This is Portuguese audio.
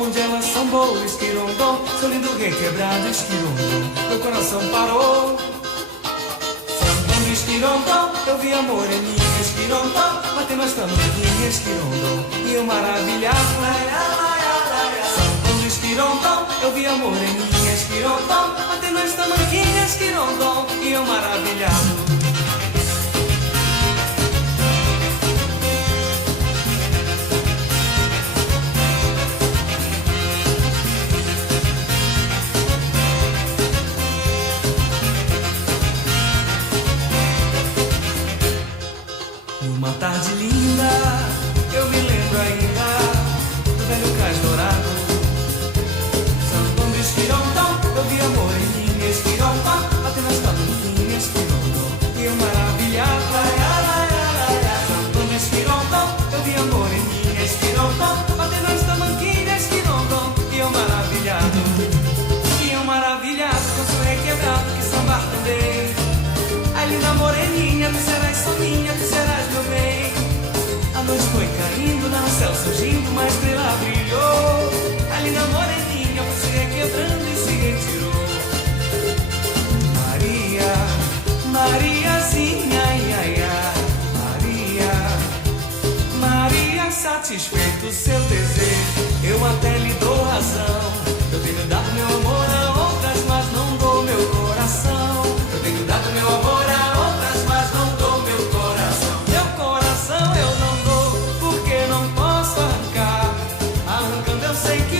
onde ela sambou, esquirondou, seu lindo requebrado esquirondou, meu coração parou. Sambando esquirondou, eu vi a moreninha esquirondou, batendo as campainhas esquirondou, e eu maravilhado. Sambando esquirondou, eu vi a moreninha esquirondou, batendo as tamanquinhas esquirondou, e eu maravilhado. Numa tarde linda, eu me lembro ainda do velho cais dourado. Sambando esquirondão, eu vi a moreninha esquirondão, batendo as tamanquinhas esquirondão, e eu maravilhava. Sambando esquirondão, eu vi a moreninha esquirondão, batendo as tamanquinhas esquirondão, e eu maravilhado. E eu maravilhado, que eu sou requebrado, que sambar também. A linda moreninha, tu serás só minha, tu serás meu bem. A noite foi caindo, lá no céu surgindo, uma estrela brilhou. A linda moreninha foi se requebrando e se retirou. Maria, Mariazinha, ia, ia. Maria, Maria, satisfeito o seu desejo, eu até lhe dou razão. Eu tenho dado meu amor a outras, mas não dou meu coração. Eu tenho dado meu amor a outras, mas não dou meu coração. Meu coração eu não dou, porque não posso arrancar. Arrancando eu sei que